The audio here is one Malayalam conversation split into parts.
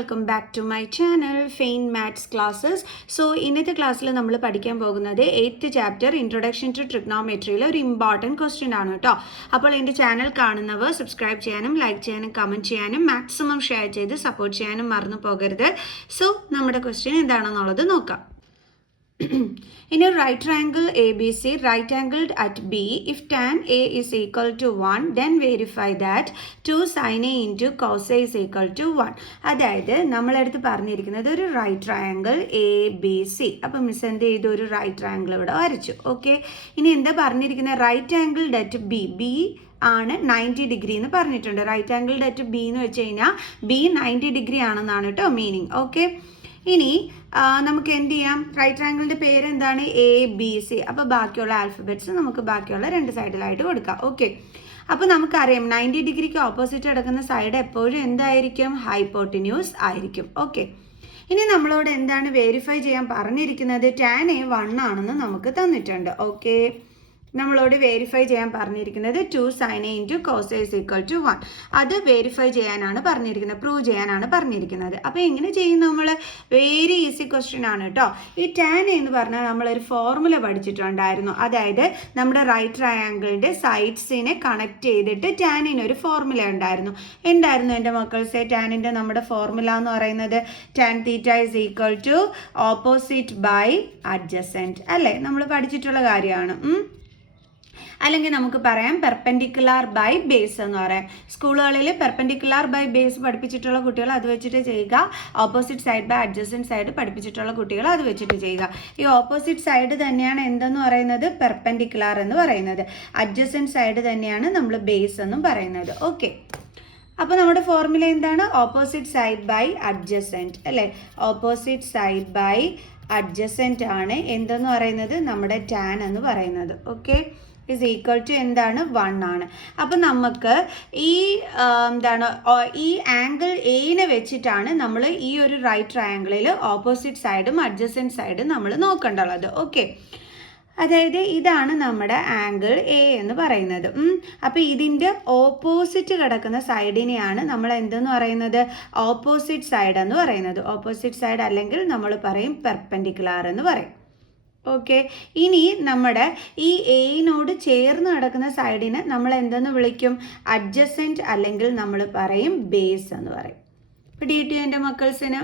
Welcome back to my channel fine maths classes. So ഇന്നത്തെ ക്ലാസ്സിൽ നമ്മൾ പഠിക്കാൻ പോകുന്നത് 8th ചാപ്റ്റർ ഇൻട്രൊഡക്ഷൻ ടു ട്രിഗ്നോമെട്രിയിലെ ഒരു ഇമ്പോർട്ടൻറ്റ് ക്വസ്റ്റ്യൻ ആണ് കേട്ടോ. അപ്പോൾ എൻ്റെ ചാനൽ കാണുന്നവർ സബ്സ്ക്രൈബ് ചെയ്യാനും ലൈക്ക് ചെയ്യാനും കമൻറ്റ് ചെയ്യാനും മാക്സിമം ഷെയർ ചെയ്ത് സപ്പോർട്ട് ചെയ്യാനും മറന്നു പോകരുത്. സോ നമ്മുടെ ക്വസ്റ്റ്യൻ എന്താണെന്നുള്ളത് നോക്കാം. In a right triangle ABC, right angled at B, if tan A is equal to 1, then verify that 2 sin A into cos A is equal to 1. അതായത് നമ്മളടുത്ത് പറഞ്ഞിരിക്കുന്നത് ഒരു റൈറ്റ് ട്രയാങ്കിൾ ABC. അപ്പം മിസ് എന്ത് ചെയ്തു, ഒരു റൈറ്റ് ട്രയാങ്കിൾ ഇവിടെ വരച്ചു. ഓക്കെ, ഇനി എന്താ പറഞ്ഞിരിക്കുന്നത്, റൈറ്റ് ആംഗിൾഡ് അറ്റ് ബി ആണ് 90 ഡിഗ്രി എന്ന് പറഞ്ഞിട്ടുണ്ട്. റൈറ്റ് ആംഗിൾഡ് അറ്റ് ബി എന്ന് വെച്ച് കഴിഞ്ഞാൽ ബി 90 ഡിഗ്രി ആണെന്നാണ് കേട്ടോ മീനിങ്. ഓക്കെ, ഇനി നമുക്ക് എന്ത് ചെയ്യാം, റൈറ്റ് ട്രയാങ്കിളിൻ്റെ പേര് എന്താണ്, ABC. അപ്പോൾ ബാക്കിയുള്ള ആൽഫബറ്റ്സ് നമുക്ക് ബാക്കിയുള്ള രണ്ട് സൈഡിലായിട്ട് കൊടുക്കാം. ഓക്കെ, അപ്പോൾ നമുക്കറിയാം 90 ഡിഗ്രിക്ക് ഓപ്പോസിറ്റ് കിടക്കുന്ന സൈഡ് എപ്പോഴും എന്തായിരിക്കും, ഹൈപ്പോട്ടിന്യൂസ് ആയിരിക്കും. ഓക്കെ, ഇനി നമ്മളോട് എന്താണ് വെരിഫൈ ചെയ്യാൻ പറഞ്ഞിരിക്കുന്നത്, tan A 1 ആണെന്ന് നമുക്ക് തന്നിട്ടുണ്ട്. ഓക്കെ, നമ്മളോട് വെരിഫൈ ചെയ്യാൻ പറഞ്ഞിരിക്കുന്നത് 2 sin A into cos A is equal to 1. അത് വെരിഫൈ ചെയ്യാനാണ് പറഞ്ഞിരിക്കുന്നത്, പ്രൂവ് ചെയ്യാനാണ് പറഞ്ഞിരിക്കുന്നത്. അപ്പോൾ എങ്ങനെ ചെയ്യും, നമ്മൾ വെരി ഈസി ക്വസ്റ്റ്യൻ ആണ് കേട്ടോ. ഈ tan A എന്ന് പറഞ്ഞാൽ നമ്മളൊരു ഫോർമുല പഠിച്ചിട്ടുണ്ടായിരുന്നു. അതായത് നമ്മുടെ റൈറ്റ് ട്രയാങ്കിളിൻ്റെ സൈഡ്സിനെ കണക്ട് ചെയ്തിട്ട് ടാനിന് ഒരു ഫോർമുല ഉണ്ടായിരുന്നു. എന്തായിരുന്നു എൻ്റെ മക്കൾസെ ടാനിൻ്റെ നമ്മുടെ ഫോർമുല എന്ന് പറയുന്നത്, tan theta is equal to opposite by adjacent അല്ലേ, നമ്മൾ പഠിച്ചിട്ടുള്ള കാര്യമാണ്. അല്ലെങ്കിൽ നമുക്ക് പറയാം പെർപെൻഡിക്കുലാർ ബൈ ബേസ് എന്ന് പറയാം. സ്കൂളുകളിൽ പെർപെൻഡിക്കുലാർ ബൈ ബേസ് പഠിപ്പിച്ചിട്ടുള്ള കുട്ടികൾ അത് വെച്ചിട്ട് ചെയ്യുക, opposite side by adjacent side പഠിപ്പിച്ചിട്ടുള്ള കുട്ടികൾ അത് വെച്ചിട്ട് ചെയ്യുക. ഈ ഓപ്പോസിറ്റ് സൈഡ് തന്നെയാണ് എന്തെന്ന് പറയുന്നത്, പെർപെൻഡിക്കുലാർ എന്ന് പറയുന്നത്. അഡ്ജസൻറ്റ് സൈഡ് തന്നെയാണ് നമ്മൾ ബേസ് എന്നും പറയുന്നത്. ഓക്കെ, അപ്പോൾ നമ്മുടെ ഫോർമുല എന്താണ്, ഓപ്പോസിറ്റ് സൈഡ് ബൈ അഡ്ജസൻറ്റ് അല്ലേ. ഓപ്പോസിറ്റ് സൈഡ് ബൈ അഡ്ജസൻറ്റ് ആണ് എന്തെന്ന് പറയുന്നത്, നമ്മുടെ ടാൻ എന്ന് പറയുന്നത്. ഓക്കെ, ഇസ് ഈക്വൽ ടു എന്താണ്, 1 ആണ്. അപ്പം നമുക്ക് ഈ ഈ ആംഗിൾ എനെ വെച്ചിട്ടാണ് നമ്മൾ ഈ ഒരു റൈറ്റ് ട്രയാങ്കിളിൽ ഓപ്പോസിറ്റ് സൈഡും അഡ്ജസൻറ്റ് സൈഡും നമ്മൾ നോക്കേണ്ടുള്ളത്. ഓക്കെ, അതായത് ഇതാണ് നമ്മുടെ ആംഗിൾ എ എന്ന് പറയുന്നത്. അപ്പോൾ ഇതിൻ്റെ ഓപ്പോസിറ്റ് കിടക്കുന്ന സൈഡിനെയാണ് നമ്മൾ എന്തെന്ന് പറയുന്നത്, ഓപ്പോസിറ്റ് സൈഡ് എന്ന് പറയുന്നത്. ഓപ്പോസിറ്റ് സൈഡ് അല്ലെങ്കിൽ നമ്മൾ പറയും പെർപെൻഡിക്കുലാർ എന്ന് പറയും. ഓക്കെ, ഇനി നമ്മുടെ ഈ എയിനോട് ചേർന്ന് കിടക്കുന്ന സൈഡിനെ നമ്മൾ എന്തെന്ന് വിളിക്കും, അഡ്ജസൻറ്റ് അല്ലെങ്കിൽ നമ്മൾ പറയും ബേസ് എന്ന് പറയും. പിടികിട്ടി എൻ്റെ മക്കൾസിന്.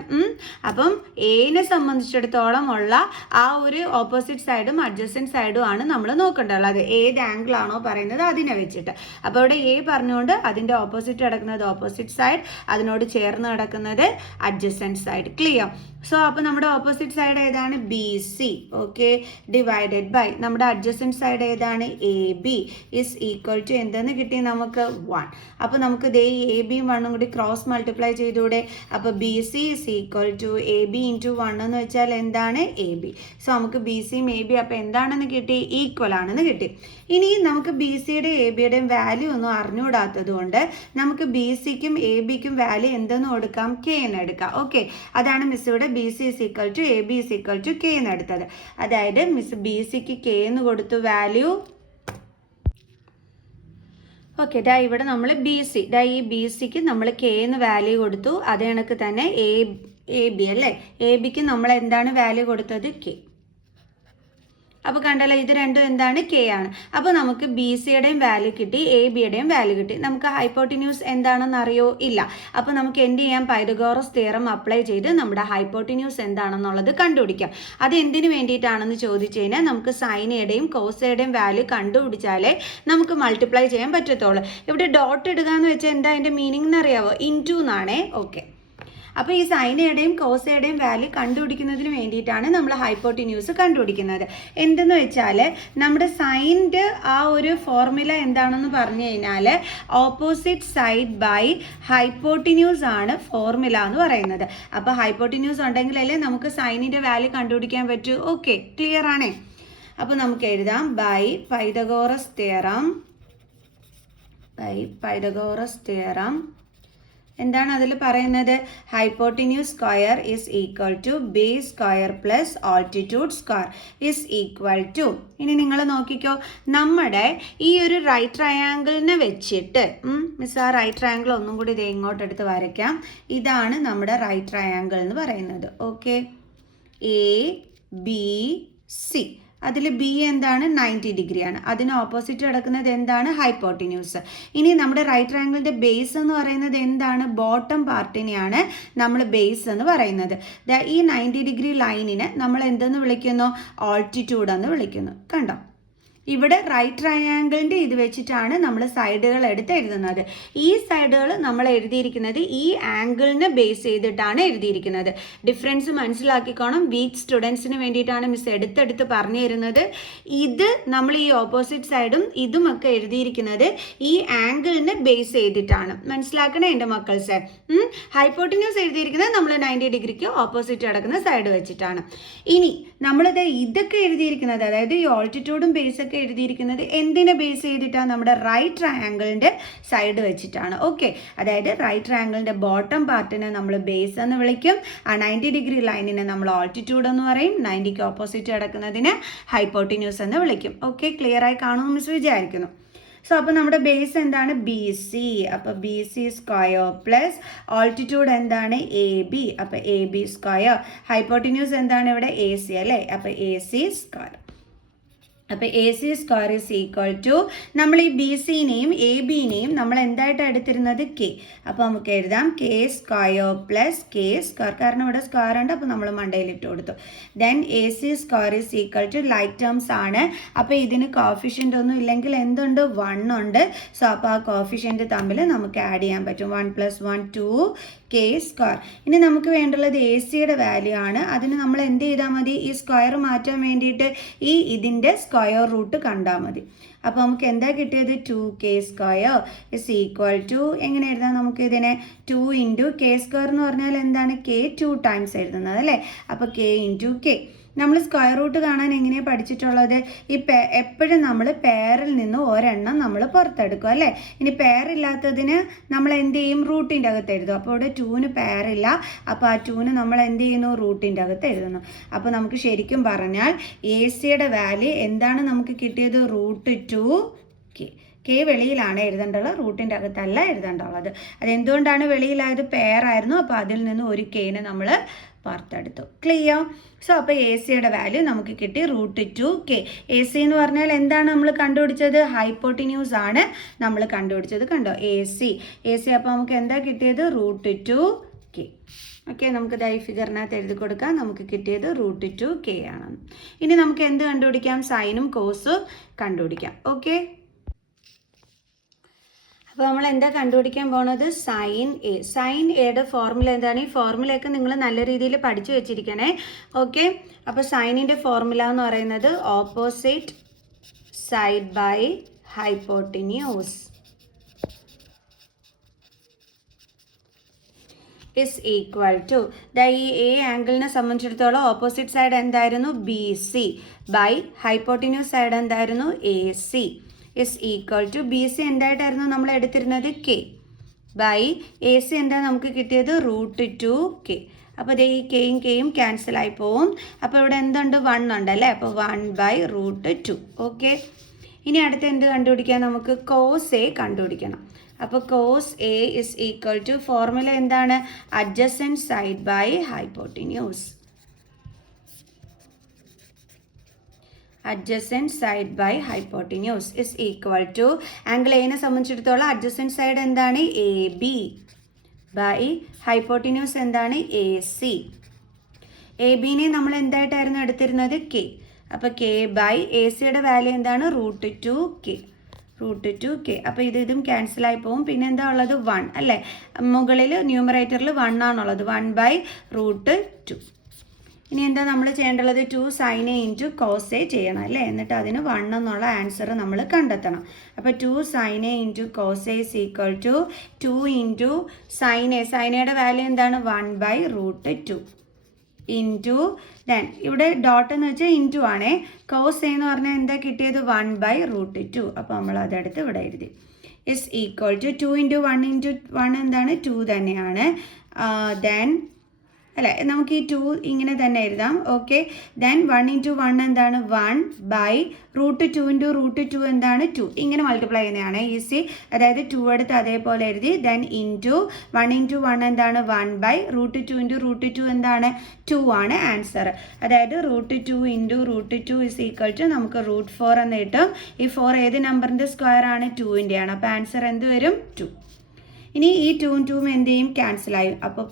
അപ്പം എനെ സംബന്ധിച്ചിടത്തോളം ഉള്ള ആ ഒരു ഓപ്പോസിറ്റ് സൈഡും അഡ്ജസൻറ്റ് സൈഡും ആണ് നമ്മൾ നോക്കേണ്ടത്. ഏത് ആംഗിളാണോ പറയുന്നത് അതിനെ വെച്ചിട്ട്. അപ്പോൾ ഇവിടെ എ പറഞ്ഞുകൊണ്ട് അതിൻ്റെ ഓപ്പോസിറ്റ് കിടക്കുന്നത് ഓപ്പോസിറ്റ് സൈഡ്, അതിനോട് ചേർന്ന് കിടക്കുന്നത് അഡ്ജസൻറ്റ് സൈഡ്. ക്ലിയർ? സോ അപ്പോൾ നമ്മുടെ ഓപ്പോസിറ്റ് സൈഡ് ഏതാണ്, BC. ഓക്കെ, ഡിവൈഡഡ് ബൈ നമ്മുടെ അഡ്ജസൻറ്റ് സൈഡ് ഏതാണ്, AB ഇസ് ഈക്വൽ ടു എന്തെന്ന് കിട്ടി നമുക്ക്, 1. അപ്പോൾ നമുക്ക് ദേ AB 1 കൂടി ക്രോസ് മൾട്ടിപ്ലൈ ചെയ്തൂടെ. അപ്പോൾ BC is equal to AB into 1 എന്ന് വെച്ചാൽ എന്താണ്, AB. സോ നമുക്ക് BCയും AB അപ്പോൾ എന്താണെന്ന് കിട്ടി, ഈക്വൽ ആണെന്ന് കിട്ടി. ഇനി നമുക്ക് BCയുടെയും ABയുടെയും വാല്യൂ ഒന്നും അറിഞ്ഞുകൂടാത്തത് കൊണ്ട് നമുക്ക് BCക്കും ABക്കും വാല്യൂ എന്തെന്ന് കൊടുക്കാം, K എന്ന് എടുക്കാം. ഓക്കെ, അതാണ് മിസ് ഇവിടെ BC is equal to AB is equal to K എന്ന് എടുത്തത്. അതായത് മിസ് BCക്ക് K എന്ന് കൊടുത്തു വാല്യൂ. ഓക്കെ, ഇവിടെ നമ്മൾ BC ഈ BCക്ക് നമ്മൾ K എന്ന് വാല്യൂ കൊടുത്തു. അതേ കണക്ക് തന്നെ AB അല്ലേ, ABക്ക് നമ്മൾ എന്താണ് വാല്യൂ കൊടുത്തത്, K. അപ്പോൾ കണ്ടല്ലോ, ഇത് രണ്ടും എന്താണ്, K ആണ്. അപ്പോൾ നമുക്ക് BCയുടെയും വാല്യൂ കിട്ടി, ABയുടെയും വാല്യൂ കിട്ടി. നമുക്ക് ഹൈപ്പോട്ടിന്യൂസ് എന്താണെന്ന് അറിയോ, ഇല്ല. അപ്പോൾ നമുക്ക് എന്ത് ചെയ്യാം, പൈതഗോറസ് തിയറം അപ്ലൈ ചെയ്ത് നമ്മുടെ ഹൈപ്പോട്ടിന്യൂസ് എന്താണെന്നുള്ളത് കണ്ടുപിടിക്കാം. അത് എന്തിനു വേണ്ടിയിട്ടാണെന്ന് ചോദിച്ചു കഴിഞ്ഞാൽ നമുക്ക് സൈനയുടെയും കോസയുടെയും വാല്യൂ കണ്ടുപിടിച്ചാലേ നമുക്ക് മൾട്ടിപ്ലൈ ചെയ്യാൻ പറ്റത്തുള്ളൂ. ഇവിടെ ഡോട്ട് ഇടുക എന്ന് വെച്ചാൽ എന്താ അതിൻ്റെ മീനിങ് എന്നറിയാവോ, ഇൻറ്റു എന്നാണേ. ഓക്കെ, അപ്പോൾ ഈ സൈനയുടെയും കോസയുടെയും വാല്യൂ കണ്ടുപിടിക്കുന്നതിന് വേണ്ടിയിട്ടാണ് നമ്മൾ ഹൈപ്പോട്ടിന്യൂസ് കണ്ടുപിടിക്കുന്നത്. എന്തെന്ന് വെച്ചാൽ നമ്മുടെ സൈൻ്റെ ആ ഒരു ഫോർമുല എന്താണെന്ന് പറഞ്ഞു കഴിഞ്ഞാൽ ഓപ്പോസിറ്റ് സൈഡ് ബൈ ഹൈപ്പോട്ടിന്യൂസ് ആണ് ഫോർമുല എന്ന് പറയുന്നത്. അപ്പോൾ ഹൈപ്പോട്ടിന്യൂസ് ഉണ്ടെങ്കിലല്ലേ നമുക്ക് സൈനിൻ്റെ വാല്യൂ കണ്ടുപിടിക്കാൻ പറ്റൂ. ഓക്കെ, ക്ലിയർ ആണേ. അപ്പോൾ നമുക്ക് എഴുതാം ബൈ പൈതഗോറസ് തിയറം എന്താണ് അതിൽ പറയുന്നത്? Hypotenuse square is equal to base square plus altitude square is equal to. ഇനി നിങ്ങൾ നോക്കിക്കോ, നമ്മുടെ ഈ ഒരു റൈറ്റ് ട്രയാങ്കിളിനെ വെച്ചിട്ട് മിസ് ആ റൈറ്റ് ട്രയാങ്കിൾ ഒന്നും കൂടി ഇത് ഇങ്ങോട്ടെടുത്ത് വരയ്ക്കാം. ഇതാണ് നമ്മുടെ റൈറ്റ് ട്രയാങ്കിൾ എന്ന് പറയുന്നത്. Okay, A B C. അതിൽ ബി എന്താണ്? 90 ഡിഗ്രിയാണ്. അതിന് ഓപ്പോസിറ്റ് കിടക്കുന്നത് എന്താണ്? ഹൈപ്പോട്ടിന്യൂസ്. ഇനി നമ്മുടെ റൈറ്റ് ട്രയാങ്കിളിൻ്റെ ബേസ് എന്ന് പറയുന്നത് എന്താണ്? ബോട്ടം പാർട്ടിനെയാണ് നമ്മൾ ബേസ് എന്ന് പറയുന്നത്. ഈ 90 ഡിഗ്രി ലൈനിനെ നമ്മൾ എന്തെന്ന് വിളിക്കുന്നു? ആൾട്ടിറ്റ്യൂഡ് എന്ന് വിളിക്കുന്നു. കണ്ടോ, ഇവിടെ റൈറ്റ് ട്രയാങ്കിളിൻ്റെ ഇത് വെച്ചിട്ടാണ് നമ്മൾ സൈഡുകൾ എടുത്ത് എഴുതുന്നത്. ഈ സൈഡുകൾ നമ്മൾ എഴുതിയിരിക്കുന്നത് ഈ ആംഗിളിനെ ബേസ് ചെയ്തിട്ടാണ് എഴുതിയിരിക്കുന്നത്. ഡിഫറൻസ് മനസ്സിലാക്കിക്കോണം. വീക്ക് സ്റ്റുഡൻസിന് വേണ്ടിയിട്ടാണ് മിസ് എടുത്തെടുത്ത് പറഞ്ഞു തരുന്നത്. ഇത് നമ്മൾ ഈ ഓപ്പോസിറ്റ് സൈഡും ഇതുമൊക്കെ എഴുതിയിരിക്കുന്നത് ഈ ആംഗിളിനെ ബേസ് ചെയ്തിട്ടാണ്. മനസ്സിലാക്കണേ എൻ്റെ മക്കൾസെ. ഹൈപ്പോട്ടിന്യൂസ് എഴുതിയിരിക്കുന്നത് നമ്മൾ 90 ഡിഗ്രിക്ക് ഓപ്പോസിറ്റ് കിടക്കുന്ന സൈഡ് വെച്ചിട്ടാണ്. ഇനി നമ്മളിത് ഇതൊക്കെ എഴുതിയിരിക്കുന്നത്, അതായത് ഈ ഓൾട്ടിറ്റ്യൂഡും ബേസൊക്കെ എഴുതിയിരിക്കുന്നത് എന്തിനെ ബേസ് ചെയ്തിട്ടാണ്? നമ്മുടെ റൈറ്റ് ട്രയാങ്കിളിൻ്റെ സൈഡ് വെച്ചിട്ടാണ്. ഓക്കെ, അതായത് റൈറ്റ് ട്രയാങ്കിളിൻ്റെ ബോട്ടം പാർട്ടിനെ നമ്മൾ ബേസ് എന്ന് വിളിക്കും. ആ 90 ഡിഗ്രി ലൈനിനെ നമ്മൾ ആൾട്ടിറ്റ്യൂഡ് എന്ന് പറയും. 90ക്ക് ഓപ്പോസിറ്റ് കിടക്കുന്നതിന് ഹൈപ്പോട്ടിന്യൂസ് എന്ന് വിളിക്കും. ഓക്കെ, ക്ലിയർ ആയി കാണുമെന്ന് മിസ് വിചാരിക്കുന്നു. സോ അപ്പോൾ നമ്മുടെ ബേസ് എന്താണ്? B C. അപ്പോൾ B C square plus altitude എന്താണ്? A B. അപ്പോൾ എ ബി സ്ക്വയർ. ഹൈപ്പോട്ടിന്യൂസ് എന്താണ് ഇവിടെ? എ സി അല്ലേ? അപ്പോൾ എ സി സ്ക്വയർ. അപ്പോൾ A C square is equal to, നമ്മൾ ഈ ബി സിനെയും എ ബിനെയും നമ്മൾ എന്തായിട്ടാണ് എടുത്തിരുന്നത്? കെ. അപ്പോൾ നമുക്ക് എഴുതാം K square plus K square. കാരണം ഇവിടെ സ്ക്വയർ ഉണ്ട്, അപ്പോൾ നമ്മൾ മണ്ടയിലിട്ട് കൊടുത്തു. Then A C square is equal to like terms ആണ്. അപ്പോൾ ഇതിന് കോഫിഷ്യൻ്റ് ഒന്നും ഇല്ലെങ്കിൽ എന്തുണ്ട്? 1 ഉണ്ട്. സോ അപ്പോൾ ആ കോഫിഷ്യൻ്റ് തമ്മിൽ നമുക്ക് ആഡ് ചെയ്യാൻ പറ്റും. 1 + 1 2 കെ സ്ക്വയർ. ഇനി നമുക്ക് വേണ്ടുള്ളത് എ സിയുടെ വാല്യൂ ആണ്. അതിന് നമ്മൾ എന്ത് ചെയ്താൽ മതി? ഈ സ്ക്വയർ മാറ്റാൻ വേണ്ടിയിട്ട് ഇതിൻ്റെ സ്ക്വയർ റൂട്ട് കണ്ടാൽ മതി. അപ്പോൾ നമുക്ക് എന്താ കിട്ടിയത്? 2k square is equal to, എങ്ങനെ എഴുതാം നമുക്ക് ഇതിനെ? 2 × k സ്ക്വയർ എന്ന് പറഞ്ഞാൽ എന്താണ്? k 2 ടൈംസ് എഴുതുന്നത് അല്ലേ? അപ്പോൾ k × k. നമ്മൾ സ്ക്വയർ റൂട്ട് കാണാൻ എങ്ങനെയാണ് പഠിച്ചിട്ടുള്ളത്? എപ്പോഴും നമ്മൾ പെയറിൽ നിന്ന് ഒരെണ്ണം നമ്മൾ പുറത്തെടുക്കും അല്ലേ? ഇനി പെയറില്ലാത്തതിന് നമ്മൾ എന്ത് ചെയ്യും? റൂട്ടിൻ്റെ അകത്ത് എഴുതും. അപ്പോൾ ഇവിടെ 2ന് പെയറില്ല. അപ്പോൾ ആ 2ന് നമ്മൾ എന്ത് ചെയ്യുന്നു? റൂട്ടിൻ്റെ അകത്ത് എഴുതുന്നു. അപ്പോൾ നമുക്ക് ശരിക്കും പറഞ്ഞാൽ എ സിയുടെ വാല്യൂ എന്താണ് നമുക്ക് കിട്ടിയത്? √2k. കെ വെളിയിലാണ് എഴുതേണ്ടുള്ളത്, റൂട്ടിൻ്റെ അകത്തല്ല എഴുതേണ്ടുള്ളത്. അതെന്തുകൊണ്ടാണ് വെളിയിലായത്? പെയർ ആയിരുന്നു. അപ്പോൾ അതിൽ നിന്ന് ഒരു കെനെ നമ്മൾ പുറത്തെടുത്തു. ക്ലിയർ? സോ അപ്പോൾ എ സിയുടെ വാല്യൂ നമുക്ക് കിട്ടി √2k. എ സി എന്ന് പറഞ്ഞാൽ എന്താണ് നമ്മൾ കണ്ടുപിടിച്ചത്? ഹൈപ്പോട്ടിന്യൂസ് ആണ് നമ്മൾ കണ്ടുപിടിച്ചത്. കണ്ടോ, എ സി. അപ്പോൾ നമുക്ക് എന്താ കിട്ടിയത്? √2k. ഓക്കെ, നമുക്ക് ഈ ഫിഗറിനകത്ത് എഴുതി കൊടുക്കാം. നമുക്ക് കിട്ടിയത് √2k ആണ്. ഇനി നമുക്ക് എന്ത് കണ്ടുപിടിക്കാം? സൈനും കോസും കണ്ടുപിടിക്കാം. ഓക്കെ, അപ്പോൾ നമ്മൾ എന്താ കണ്ടുപിടിക്കാൻ പോണത്? Sine A. സൈൻ എയുടെ ഫോർമുല എന്താണ്? ഈ ഫോർമുലയൊക്കെ നിങ്ങൾ നല്ല രീതിയിൽ പഠിച്ചു വെച്ചിരിക്കണേ. ഓക്കെ, അപ്പോൾ സൈനിൻ്റെ ഫോർമുല എന്ന് പറയുന്നത് opposite side by hypotenuse is equal to, ഈ എ ആംഗിളിനെ സംബന്ധിച്ചിടത്തോളം ഓപ്പോസിറ്റ് സൈഡ് എന്തായിരുന്നു? B C by hypotenuse side എന്തായിരുന്നു? A C is equal to, B C എന്തായിട്ടായിരുന്നു നമ്മൾ എടുത്തിരുന്നത്? കെ ബൈ എ സി എന്താ നമുക്ക് കിട്ടിയത്? √2k. അപ്പോൾ ഇത് ഈ കെയും കെയും ക്യാൻസലായി പോവും. അപ്പോൾ ഇവിടെ എന്തുണ്ട്? 1 ഉണ്ട് അല്ലേ? അപ്പോൾ 1/√2. ഓക്കെ, ഇനി അടുത്ത് എന്ത് കണ്ടുപിടിക്കാം? നമുക്ക് കോസ് എ കണ്ടുപിടിക്കണം. അപ്പോൾ cos A is equal to, formula എന്താണ്? Adjacent side by hypotenuse. adjacent side by hypotenuse is equal to, angle A നെ സംബന്ധിച്ചിടത്തോളം adjacent side എന്താണ്? AB by hypotenuse എന്താണ്? AC. ABനെ നമ്മൾ എന്തായിട്ടായിരുന്നു എടുത്തിരുന്നത്? K. അപ്പോൾ K by AC യുടെ വാല്യൂ എന്താണ്? √2k. അപ്പോൾ ഇതും ക്യാൻസലായി പോകും. പിന്നെ എന്താ ഉള്ളത്? 1 അല്ലേ? മുകളിൽ ന്യൂമറേറ്ററിൽ 1 ആണുള്ളത്. 1/√2. ഇനി എന്താ നമ്മൾ ചെയ്യേണ്ടത്? 2 sin A × cos A ചെയ്യണം അല്ലേ? എന്നിട്ട് അതിന് 1 എന്നുള്ള ആൻസർ നമ്മൾ കണ്ടെത്തണം. അപ്പോൾ 2 sin A × cos A is equal to 2 × sin A. sin Aയുടെ value എന്താണ്? 1/√2 ഇൻറ്റു ദെൻ ഇവിടെ ഡോട്ട് എന്ന് വെച്ചാൽ ഇൻറ്റു ആണേ. കോസ് എ എന്ന് പറഞ്ഞാൽ എന്താ കിട്ടിയത്? 1/√2. അപ്പോൾ നമ്മൾ അതെടുത്ത് ഇവിടെ എഴുതി. Is equal to 2 into 1 into 1 എന്താണ് 2 തന്നെയാണ്. ദെൻ അല്ലേ, നമുക്ക് ഈ 2 ഇങ്ങനെ തന്നെ എഴുതാം. ഓക്കെ, ദെൻ 1 ഇൻറ്റു 1 എന്താണ് 1 ബൈ √2 ഇൻറ്റു √2 എന്താണ് 2. ഇങ്ങനെ മൾട്ടിപ്ലൈ ചെയ്യുന്നതാണ് ഈസി. അതായത് 2 എടുത്ത് അതേപോലെ എഴുതി, ദെൻ ഇൻറ്റു 1 ഇൻറ്റു 1 എന്താണ് 1 ബൈ √2 ഇൻറ്റു √2 എന്താണ് 2 ആണ് ആൻസർ. അതായത് √2 ഇൻറ്റു √2 ഇസ് ഈക്വൽ ടു നമുക്ക് √4 എന്ന് കിട്ടും. ഈ 4 ഏത് നമ്പറിൻ്റെ സ്ക്വയർ ആണ്? 2ൻ്റെ ആണ്. അപ്പോൾ ആൻസർ എന്ത് വരും? 2. ഇനി ഈ 2ഉം 2ഉം എന്ത് ചെയ്യും? ക്യാൻസലായി. അപ്പോൾ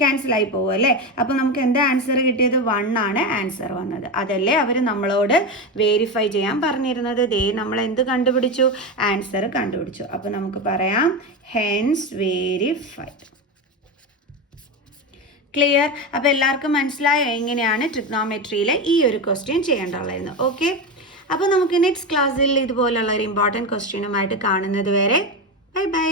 ക്യാൻസലായി പോകും അല്ലേ. അപ്പോൾ നമുക്ക് എന്താ ആൻസർ കിട്ടിയത്? 1 ആണ് ആൻസർ വന്നത്. അതല്ലേ അവർ നമ്മളോട് വേരിഫൈ ചെയ്യാൻ പറഞ്ഞിരുന്നത്. ദേ നമ്മൾ എന്ത് കണ്ടുപിടിച്ചു? ആൻസർ കണ്ടുപിടിച്ചു. അപ്പോൾ നമുക്ക് പറയാം ഹെൻസ് വേരിഫൈഡ്. ക്ലിയർ? അപ്പോൾ എല്ലാവർക്കും മനസ്സിലായോ എങ്ങനെയാണ് ട്രിഗ്നോമെട്രിയിലെ ഈ ഒരു ക്വസ്റ്റ്യൻ ചെയ്യേണ്ടതെന്ന്? ഓക്കെ, അപ്പോൾ നമുക്ക് നെക്സ്റ്റ് ക്ലാസ്സിൽ ഇതുപോലുള്ള ഒരു ഇമ്പോർട്ടൻറ്റ് ക്വസ്റ്റ്യനുമായിട്ട് കാണുന്നത് വരെ ബൈ ബൈ.